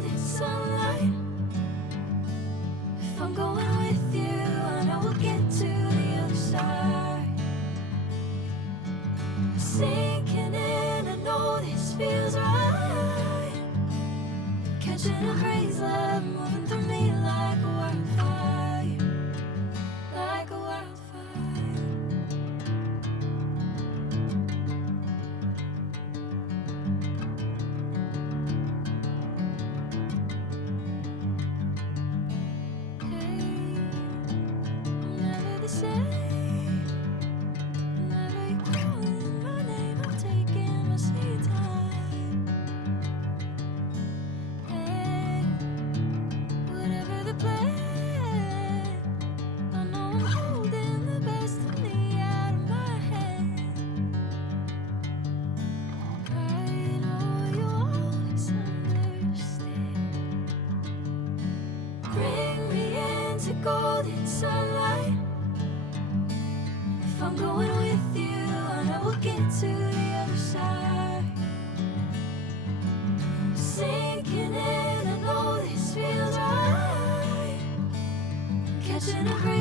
golden sunlight. If I'm going with you, I know we'll get to the other side. Sinking in, I know this feels right. Catching a crazy love, moving through me like a wildfire, like a wildfire. Golden sunlight. If I'm going with you, I know we'll get to the other side. Sinking in, I know this feels right. Catching a breeze.